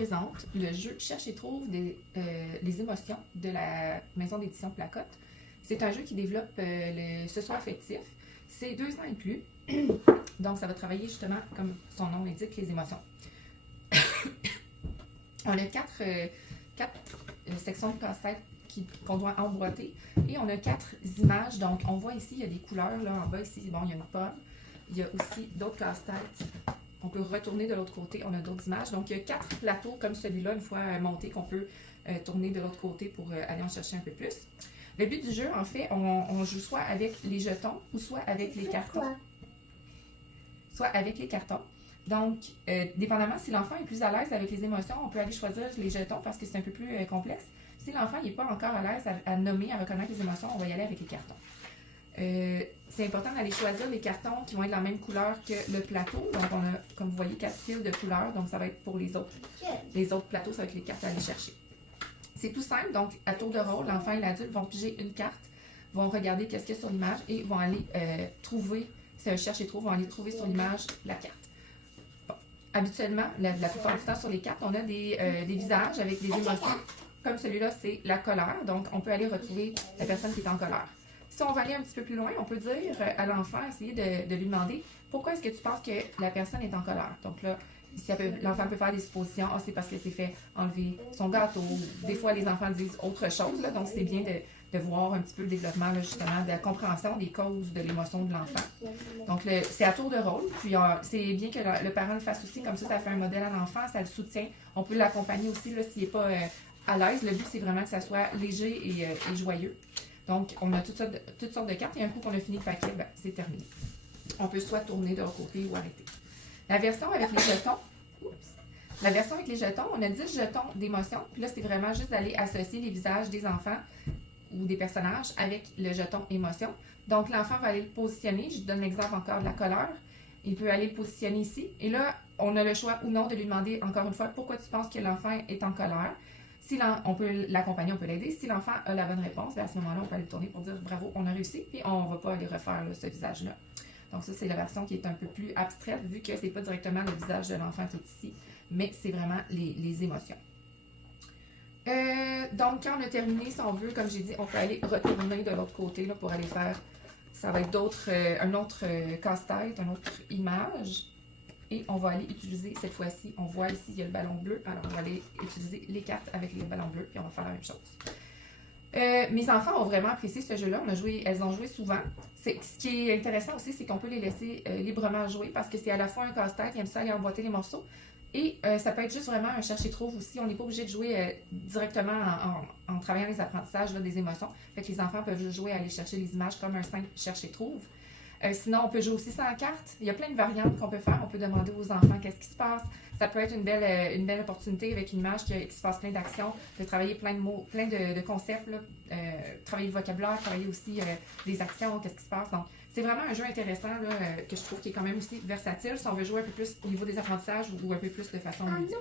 présente le jeu Cherche et trouve les émotions de la maison d'édition Placotte. C'est un jeu qui développe ce soir affectif. C'est 2 ans et plus. Donc, ça va travailler justement, comme son nom l'indique, les émotions. On a quatre sections de casse-tête qu'on doit emboîter. Et on a 4 images. Donc, on voit ici, il y a des couleurs. Là, en bas, ici, bon, il y a une pomme. Il y a aussi d'autres casse-têtes. On peut retourner de l'autre côté. On a d'autres images. Donc, il y a 4 plateaux comme celui-là, une fois monté, qu'on peut tourner de l'autre côté pour aller en chercher un peu plus. Le but du jeu, en fait, on joue soit avec les jetons ou soit avec les cartons. Soit avec les cartons. Donc, dépendamment si l'enfant est plus à l'aise avec les émotions, on peut aller choisir les jetons parce que c'est un peu plus complexe. Si l'enfant n'est pas encore à l'aise à nommer, à reconnaître les émotions, on va y aller avec les cartons. C'est important d'aller choisir les cartons qui vont être de la même couleur que le plateau. Donc, on a, comme vous voyez, 4 fils de couleurs. Donc, ça va être pour les autres. Les autres plateaux, ça va être les cartes à aller chercher. C'est tout simple. Donc, à tour de rôle, l'enfant et l'adulte vont piger une carte, vont regarder qu'est-ce qu'il y a sur l'image et vont aller trouver, c'est un cherche et trouve, vont aller trouver sur l'image la carte. Bon. Habituellement, la plupart du temps sur les cartes, on a des visages avec des émotions. Comme celui-là, c'est la colère. Donc, on peut aller retrouver la personne qui est en colère. Si on va aller un petit peu plus loin, on peut dire à l'enfant, essayer de lui demander pourquoi est-ce que tu penses que la personne est en colère. Donc là, l'enfant peut faire des suppositions. Ah, c'est parce qu'elle s'est fait enlever son gâteau. Des fois, les enfants disent autre chose. Là, donc, c'est bien de voir un petit peu le développement, là, justement, de la compréhension des causes de l'émotion de l'enfant. Donc, c'est à tour de rôle. Puis, c'est bien que le parent le fasse aussi. Comme ça fait un modèle à l'enfant. Ça le soutient. On peut l'accompagner aussi là, s'il n'est pas à l'aise. Le but, c'est vraiment que ça soit léger et joyeux. Donc, on a toutes sortes de cartes et un coup qu'on a fini le paquet, ben, c'est terminé. On peut soit tourner de l'autre côté ou arrêter. La version avec les jetons, on a 10 jetons d'émotion. Puis là, c'est vraiment juste d'aller associer les visages des enfants ou des personnages avec le jeton émotion. Donc, l'enfant va aller le positionner. Je donne l'exemple encore de la colère. Il peut aller le positionner ici. Et là, on a le choix ou non de lui demander encore une fois pourquoi tu penses que l'enfant est en colère. Si on peut l'accompagner, on peut l'aider. Si l'enfant a la bonne réponse, à ce moment-là, on peut aller le tourner pour dire bravo, on a réussi, puis on ne va pas aller refaire là, ce visage-là. Donc ça, c'est la version qui est un peu plus abstraite, vu que ce n'est pas directement le visage de l'enfant qui est ici, mais c'est vraiment les émotions. Donc, quand on a terminé, si on veut, comme j'ai dit, on peut aller retourner de l'autre côté là, pour aller faire, ça va être un autre casse-tête, une autre image. Et on va aller utiliser, cette fois-ci, on voit ici, il y a le ballon bleu. Alors, on va aller utiliser les cartes avec les ballons bleus, puis on va faire la même chose. Mes enfants ont vraiment apprécié ce jeu-là. Elles ont joué souvent. Ce qui est intéressant aussi, c'est qu'on peut les laisser librement jouer parce que c'est à la fois un casse-tête, ils aiment ça aller emboîter les morceaux. Et ça peut être juste vraiment un cherche-et-trouve aussi. On n'est pas obligé de jouer directement en travaillant les apprentissages là, des émotions. Fait que les enfants peuvent juste jouer à aller chercher les images comme un simple cherche-et-trouve. Sinon, on peut jouer aussi sans carte. Il y a plein de variantes qu'on peut faire. On peut demander aux enfants qu'est-ce qui se passe. Ça peut être une belle opportunité avec une image qui se passe plein d'actions, de travailler plein de mots, plein de concepts, là. Travailler le vocabulaire, travailler aussi les actions, qu'est-ce qui se passe. Donc, c'est vraiment un jeu intéressant là, que je trouve qui est quand même aussi versatile si on veut jouer un peu plus au niveau des apprentissages ou un peu plus de façon ludique.